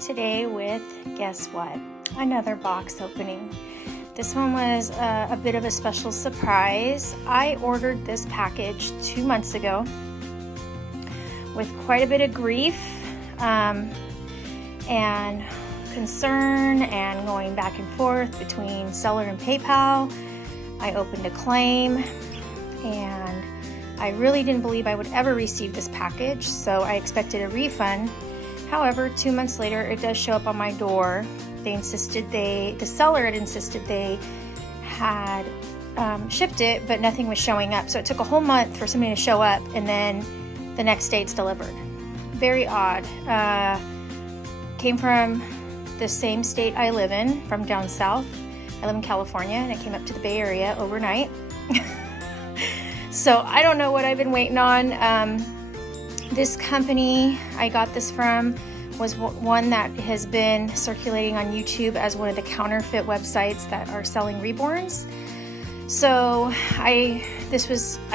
today with, guess what, another box opening. This one was a bit of a special surprise. I ordered this package 2 months ago with quite a bit of grief and concern and going back and forth between seller and PayPal. I opened a claim and I really didn't believe I would ever receive this package, so I expected a refund. However, 2 months later, it does show up on my door. The seller had insisted they had shipped it, but nothing was showing up. So it took a whole month for something to show up, and then the next day it's delivered. Very odd. Came from the same state I live in, from down south. I live in California, and it came up to the Bay Area overnight. So I don't know what I've been waiting on. This company I got this from was one that has been circulating on YouTube as one of the counterfeit websites that are selling reborns. So I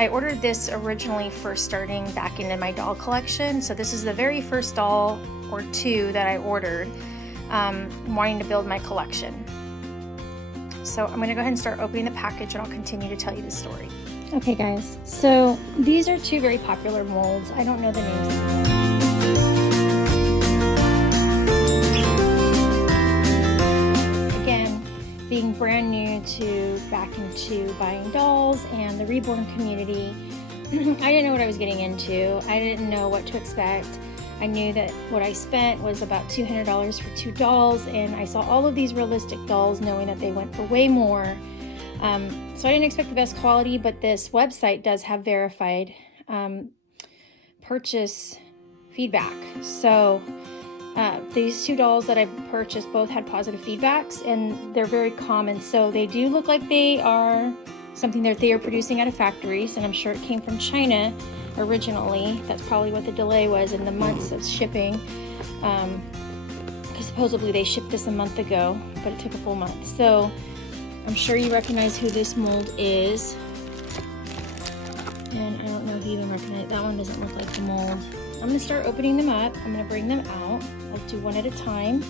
ordered this originally for starting back into my doll collection. So this is the very first doll or two that I ordered, wanting to build my collection. So I'm gonna go ahead and start opening the package, and I'll continue to tell you the story. Okay guys, so these are two very popular molds. I don't know the names. Again, being brand new back into buying dolls and the reborn community, I didn't know what I was getting into. I didn't know what to expect. I knew that what I spent was about $200 for two dolls, and I saw all of these realistic dolls knowing that they went for way more. So I didn't expect the best quality, but this website does have verified purchase feedback. So these two dolls that I purchased both had positive feedbacks, and they're very common. So they do look like they are something that they are producing out of factories, and I'm sure it came from China originally. That's probably what the delay was in the months of shipping. Because supposedly they shipped this a month ago, but it took a full month. So I'm sure you recognize who this mold is. And I don't know if you even recognize it. That one doesn't look like the mold. I'm gonna start opening them up. I'm gonna bring them out. I'll do one at a time,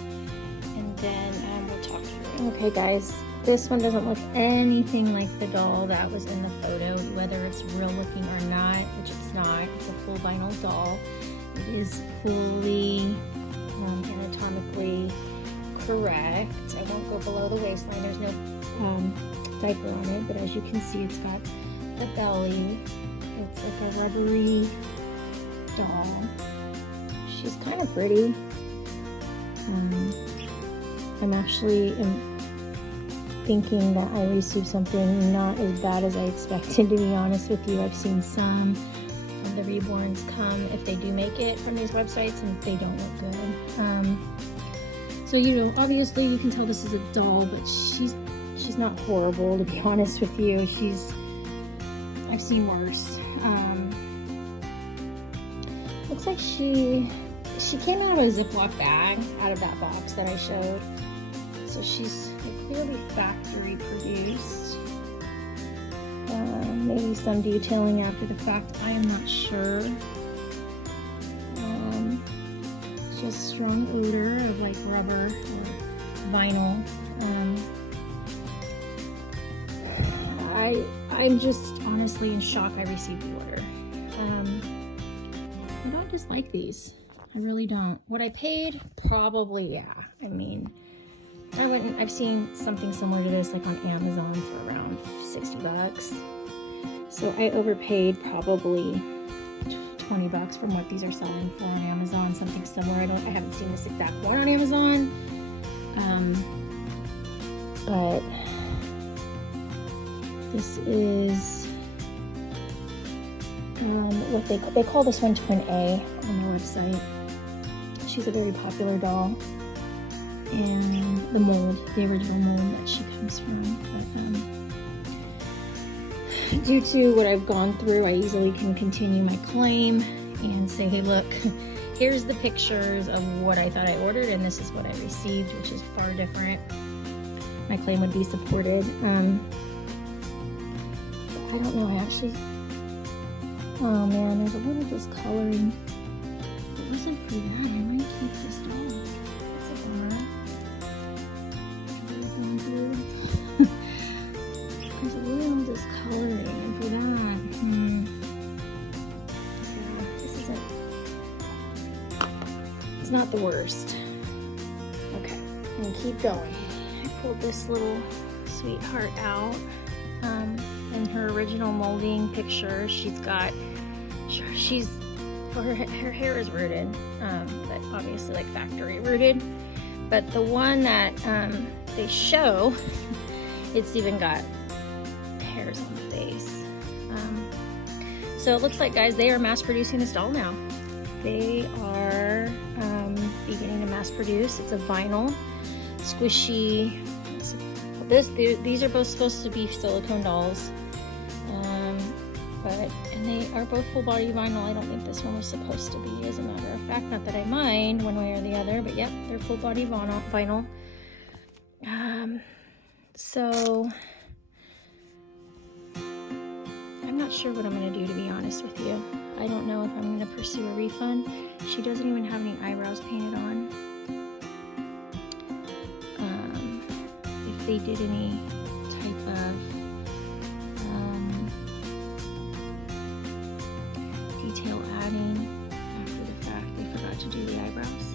and then we'll talk through it. Okay guys, this one doesn't look anything like the doll that was in the photo, whether it's real looking or not, which it's not. It's a full vinyl doll. It is fully anatomically correct. I won't go below the waistline. There's no diaper on it, but as you can see, it's got the belly. It's like a rubbery doll. She's kind of pretty. I'm actually thinking that I received something not as bad as I expected, to be honest with you. I've seen some of the reborns come, if they do make it, from these websites, and they don't look good. So, you know, obviously you can tell this is a doll, but she's not horrible, to be honest with you. I've seen worse. Looks like she came out of a Ziploc bag, out of that box that I showed. So she's clearly factory produced. Maybe some detailing after the fact, I am not sure. Just strong odor of like rubber or vinyl. I'm just honestly in shock I received the order. I don't dislike these. I really don't. What I paid, probably, yeah. I mean, I've seen something similar to this like on Amazon for around 60 bucks. So I overpaid probably 20 bucks from what these are selling for on Amazon, something similar. I haven't seen this exact one on Amazon. But this is what they call this one Twin A on their website. She's a very popular doll, and the mold, the original mold that she comes from. But due to what I've gone through, I easily can continue my claim and say, hey, look, here's the pictures of what I thought I ordered, and this is what I received, which is far different. My claim would be supported. I don't know, oh man, there's a little discoloring. If it wasn't for that, I might keep this doll. It's a bummer. There's a little discoloring for that. Yeah, this isn't. It's not the worst. Okay, and keep going. I pulled this little sweetheart out. In her original molding picture, her hair is rooted, but obviously like factory rooted. But the one that they show, it's even got hairs on the face. So it looks like, guys, they are mass producing this doll now. They are beginning to mass produce. It's a vinyl, squishy. These are both supposed to be silicone dolls, and they are both full body vinyl. I don't think this one was supposed to be, as a matter of fact. Not that I mind one way or the other, but yep, they're full body vinyl. So I'm not sure what I'm going to do, to be honest with you. I don't know if I'm going to pursue a refund. She doesn't even have any eyebrows painted on. If they did any type of detail adding after the fact, they forgot to do the eyebrows.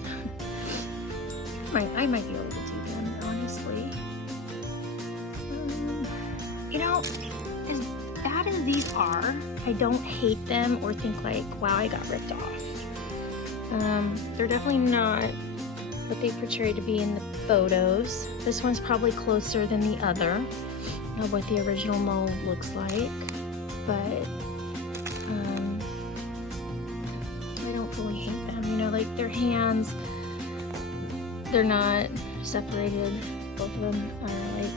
I might be able to do them, honestly. You know, as bad as these are, I don't hate them or think like, wow, I got ripped off. They're definitely not what they portray to be in the photos. This one's probably closer than the other of what the original mold looks like, but I don't fully hate them. You know, like their hands, they're not separated. Both of them are like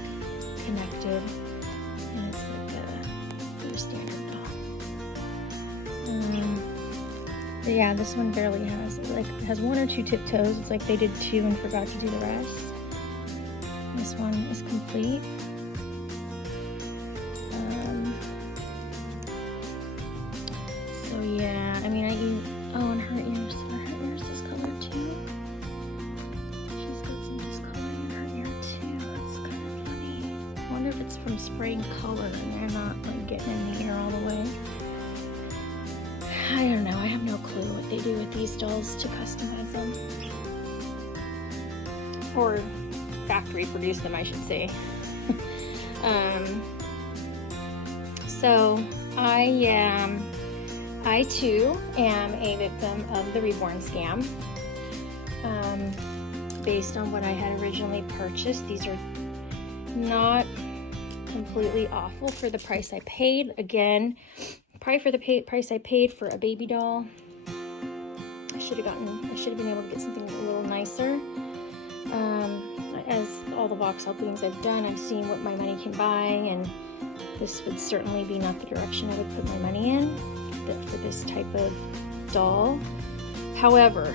connected, and it's like a standard doll. But yeah, this one barely has, like, it has one or two tiptoes. It's like they did two and forgot to do the rest. This one is complete. So yeah, I mean, oh, and her ears is colored too. She's got some discoloring in her ear too. That's kind of funny. I wonder if it's from spraying color and they're not like getting in the ear all the way. I don't know. I have no clue what they do with these dolls to customize them. Or factory produce them, I should say. So I too am a victim of the reborn scam. Based on what I had originally purchased, these are not completely awful for the price I paid. Again, probably for the price I paid for a baby doll. I should have been able to get something a little nicer. As all the box openings I've done, I've seen what my money can buy, and this would certainly be not the direction I would put my money in for this type of doll. However,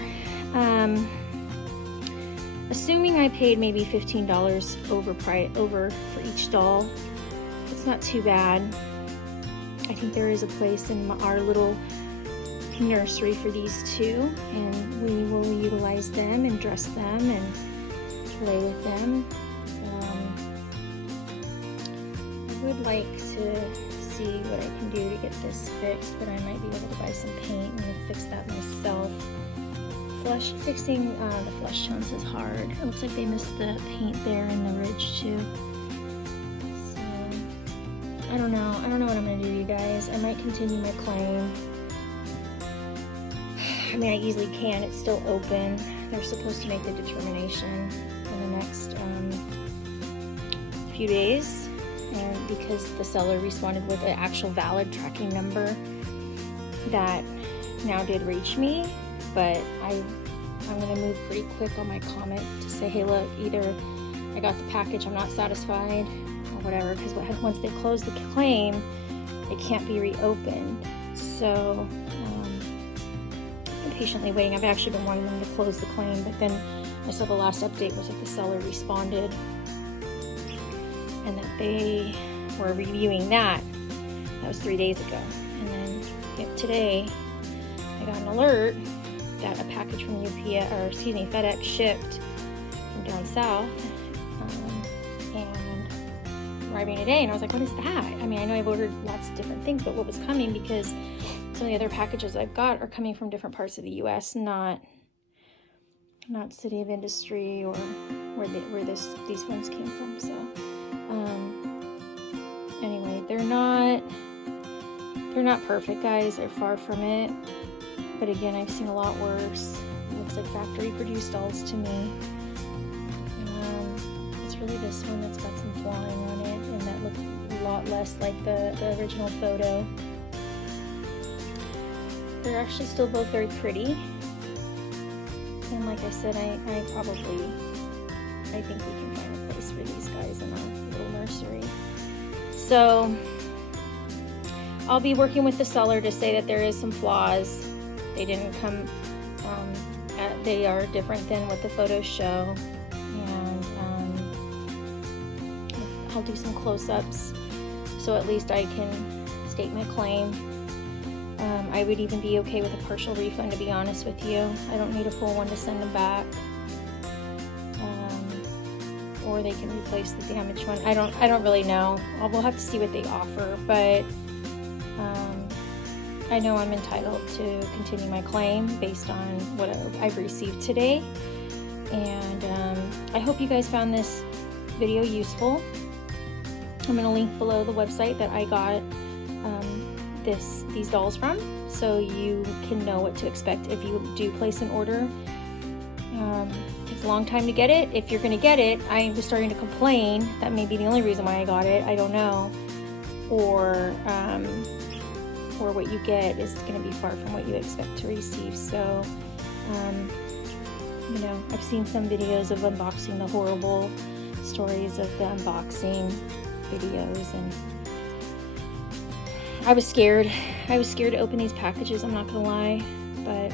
assuming I paid maybe $15 over for each doll, it's not too bad. I think there is a place in our little nursery for these two, and we will utilize them and dress them and play with them. I would like to see what I can do to get this fixed, but I might be able to buy some paint and fix that myself. Fixing the flesh tones is hard. It looks like they missed the paint there in the ridge too. So I don't know what I'm gonna do, you guys. I might continue my claim. I mean, I easily can. It's still open. They're supposed to make the determination in the next few days, and because the seller responded with an actual valid tracking number that now did reach me, but I'm going to move pretty quick on my comment to say, hey, look, either I got the package, I'm not satisfied, or whatever, because once they close the claim, it can't be reopened. So I'm patiently waiting. I've actually been wanting them to close the claim, but then I saw the last update was that the seller responded and that they were reviewing that. That was 3 days ago. And then today I got an alert that a package from FedEx shipped from down south, and arriving today, and I was like, what is that? I mean, I know I've ordered lots of different things, but what was coming, because some of the other packages I've got are coming from different parts of the US, not City of Industry or where these ones came from. So anyway, they're not perfect, guys. They're far from it. But again, I've seen a lot worse. It looks like factory produced dolls to me. It's really this one that's got some flying on it, and that looks a lot less like the original photo. They're actually still both very pretty. And like I said, I think we can find a place for these guys in our little nursery. So I'll be working with the seller to say that there is some flaws. They didn't come, they are different than what the photos show. And I'll do some close-ups so at least I can state my claim. I would even be okay with a partial refund, to be honest with you. I don't need a full one to send them back. Or they can replace the damaged one. I don't really know. We'll have to see what they offer, but I know I'm entitled to continue my claim based on what I've received today. And I hope you guys found this video useful. I'm going to link below the website that I got these dolls from, so you can know what to expect if you do place an order. Takes a long time to get it. If you're going to get it, I was starting to complain. That may be the only reason why I got it. I don't know. Or what you get is going to be far from what you expect to receive. So, you know, I've seen some videos of unboxing, the horrible stories of the unboxing videos, and I was scared. I was scared to open these packages, I'm not gonna lie. But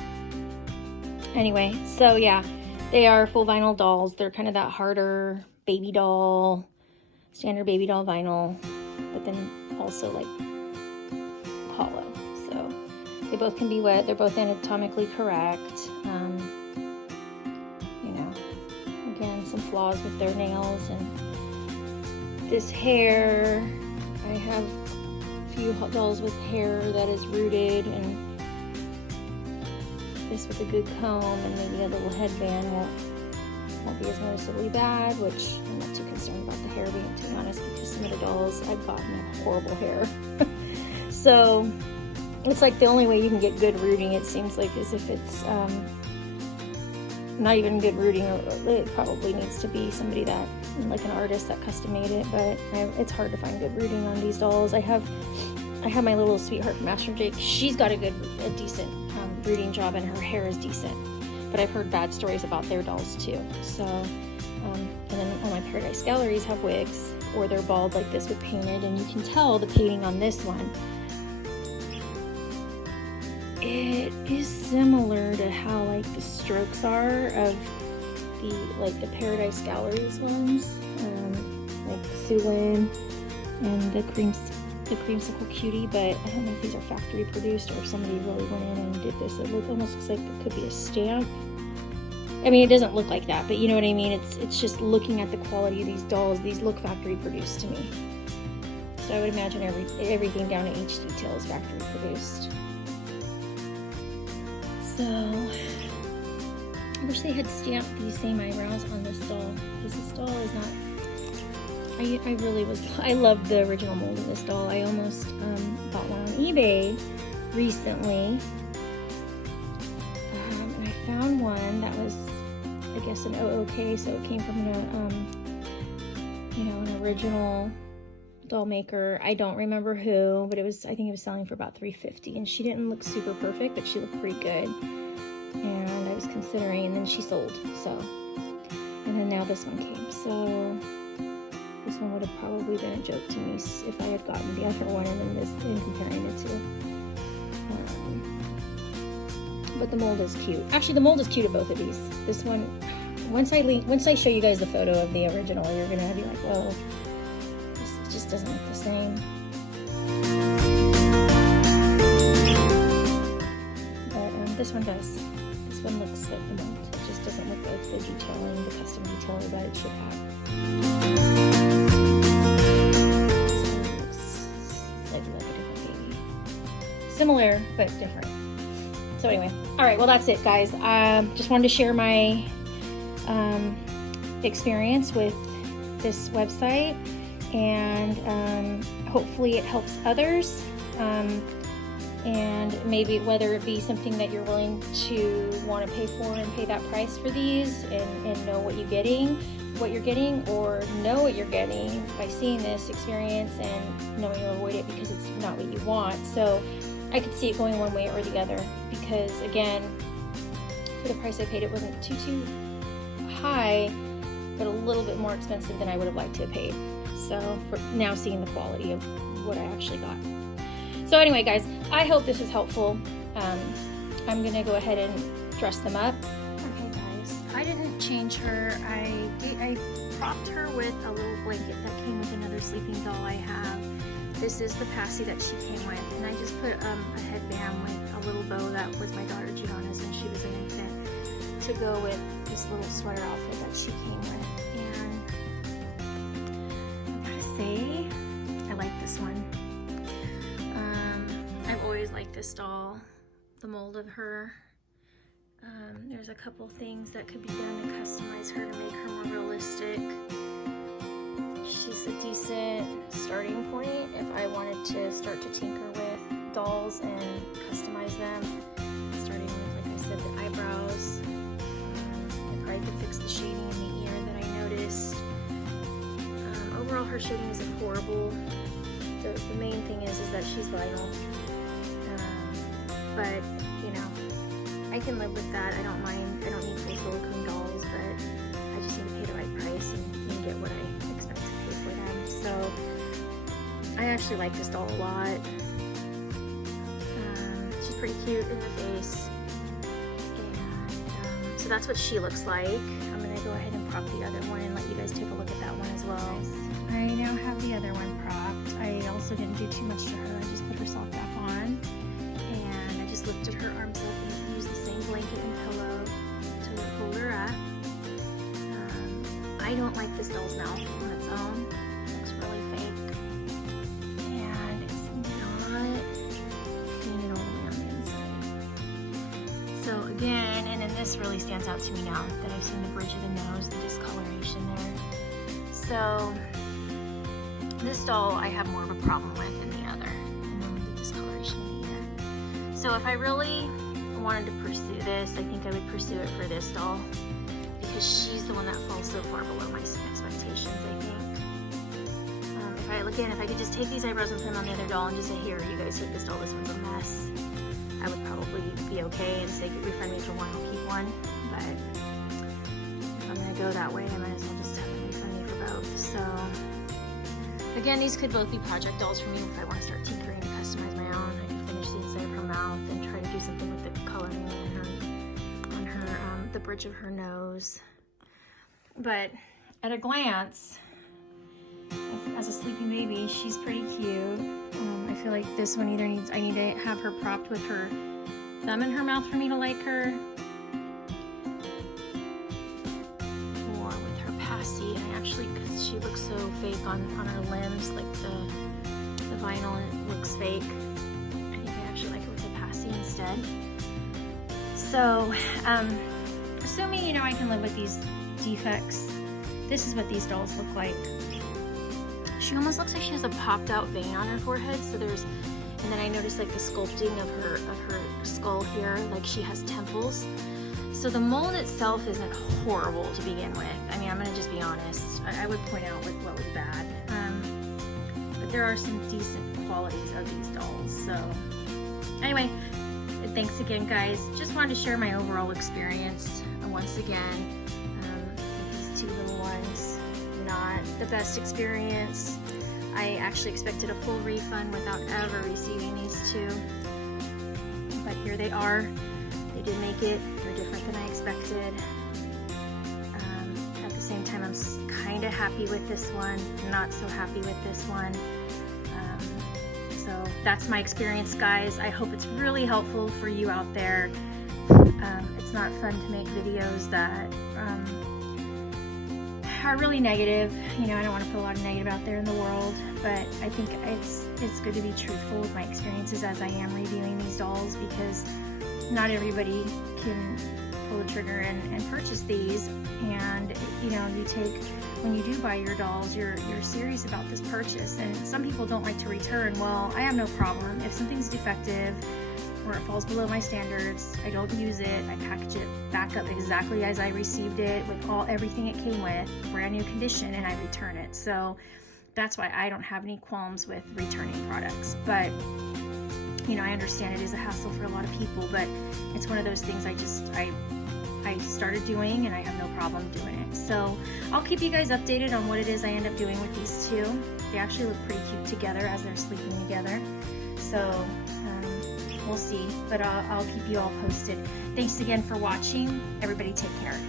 anyway, so yeah, they are full vinyl dolls. They're kind of that harder baby doll, standard baby doll vinyl, but then also like hollow. So they both can be wet. They're both anatomically correct. You know, again, some flaws with their nails and this hair. I have few dolls with hair that is rooted, and this with a good comb and maybe a little headband won't be as noticeably bad, which I'm not too concerned about the hair being, to be honest, because some of the dolls I've gotten have horrible hair. So it's like the only way you can get good rooting, it seems like, is if it's not even good rooting, or it probably needs to be somebody that, like an artist that custom made it, but it's hard to find good rooting on these dolls. I have my little sweetheart from Master Jake. She's got a decent rooting job, and her hair is decent, but I've heard bad stories about their dolls too. So and then all my Paradise Galleries have wigs, or they're bald like this with painted, and you can tell the painting on this one, it is similar to how like the strokes are of the Paradise Galleries ones, like Sulin and the creamsicle cutie. But I don't know if these are factory produced or if somebody really went in and did this. It almost looks like it could be a stamp. I mean, it doesn't look like that, but you know what I mean. It's just looking at the quality of these dolls. These look factory produced to me. So I would imagine everything down to each detail is factory produced. So I wish they had stamped these same eyebrows on this doll, because this doll is not, I loved the original mold of this doll. I almost bought one on eBay recently, and I found one that was, I guess, an OOK, so it came from an original doll maker. I don't remember who, but I think it was selling for about $350, and she didn't look super perfect, but she looked pretty good. And I was considering, and then she sold, so, and then now this one came, so this one would have probably been a joke to me if I had gotten the other one and then this, and comparing the two. But the mold is cute. Actually, the mold is cute of both of these. This one, once I show you guys the photo of the original, you're gonna be like, whoa, this just doesn't look the same. But this one does. This one looks like the mold. It just doesn't look like the detailing, the custom detailing that it should have. Like a different baby. Similar, but different. So anyway, all right, well that's it guys. Just wanted to share my experience with this website, and hopefully it helps others, and maybe whether it be something that you're willing to want to pay for and pay that price for these and know what you're getting, or know what you're getting by seeing this experience and knowing you'll avoid it because it's not what you want. So I could see it going one way or the other, because again, for the price I paid, it wasn't too high, but a little bit more expensive than I would have liked to have paid. So for now, seeing the quality of what I actually got. So anyway guys, I hope this was helpful. I'm gonna go ahead and dress them up. Okay guys, I didn't change her. I propped her with a little blanket that came with another sleeping doll I have. This is the passy that she came with, and I just put a headband with a little bow that was my daughter Gianna's when she was an infant, to go with this little sweater outfit that she came with. And I gotta say, I like this one. I've always liked this doll, the mold of her. There's a couple things that could be done to customize her to make her more realistic. She's a decent starting point if I wanted to start to tinker with dolls and customize them. Starting with, like I said, the eyebrows. I probably could fix the shading in the ear that I noticed. Overall, her shading isn't horrible. The main thing is that she's vinyl. But, you know, I can live with that. I don't mind. I don't need full silicone dolls, but I just need to pay the right price and get what I expect to pay for them. So I actually like this doll a lot. She's pretty cute in the face. And so that's what she looks like. I'm going to go ahead and prop the other one and let you guys take a look at that one as well. I now have the other one propped. I also didn't do too much to her. I just put her sock back on. And I just lifted her arms up and used the same blanket and pillow to hold her up. I don't like this doll's mouth on its own. It looks really fake. And it's not painted all the way on the inside. So again, and then this really stands out to me now that I've seen the bridge of the nose, the discoloration there. So this doll I have more of a problem with than the other, and then with the discoloration in the ear. So if I really wanted to pursue this, I think I would pursue it for this doll, because she's the one that falls so far below my expectations, I think. If I could just take these eyebrows and put them on the other doll and just say, here, you guys take this doll, this one's a mess, I would probably be okay and say, refund me for one, I'll keep one. But if I'm gonna go that way, I might as well just have them refund me for both. So again, these could both be project dolls for me if I want to start tinkering and customize my own. I could finish the inside of her mouth and try to do something with the coloring on her the bridge of her nose. But at a glance, as a sleeping baby, she's pretty cute. I feel like this one either I need to have her propped with her thumb in her mouth for me to like her, or with her passy. And actually, because she looks so fake on her limbs, like the vinyl, it looks fake. I think I actually like her with a passy instead. So, assuming, you know, I can live with these defects, this is what these dolls look like. She almost looks like she has a popped out vein on her forehead. So and then I noticed like the sculpting of her skull here, like she has temples. So the mold itself isn't horrible to begin with. I mean, I'm gonna just be honest. I would point out what was bad. But there are some decent qualities of these dolls. So anyway, thanks again, guys. Just wanted to share my overall experience once again. These two little ones, not the best experience. I actually expected a full refund without ever receiving these two, but here they are. They did make it. They're different than I expected. At the same time, I'm kind of happy with this one, not so happy with this one. So that's my experience, guys. I hope it's really helpful for you out there. It's not fun to make videos that are really negative. You know, I don't want to put a lot of negative out there in the world, but I think it's good to be truthful with my experiences as I am reviewing these dolls, because not everybody can pull the trigger and purchase these. And you know, when you do buy your dolls, you're serious about this purchase. And some people don't like to return. Well, I have no problem if something's defective or it falls below my standards. I don't use it. I package it back up exactly as I received it, with everything it came with, brand new condition, and I return it. So that's why I don't have any qualms with returning products. But you know, I understand it is a hassle for a lot of people, but it's one of those things I started doing, and I have no problem doing it. So I'll keep you guys updated on what it is I end up doing with these two. They actually look pretty cute together as they're sleeping together. So we'll see, but I'll keep you all posted. Thanks again for watching. Everybody take care.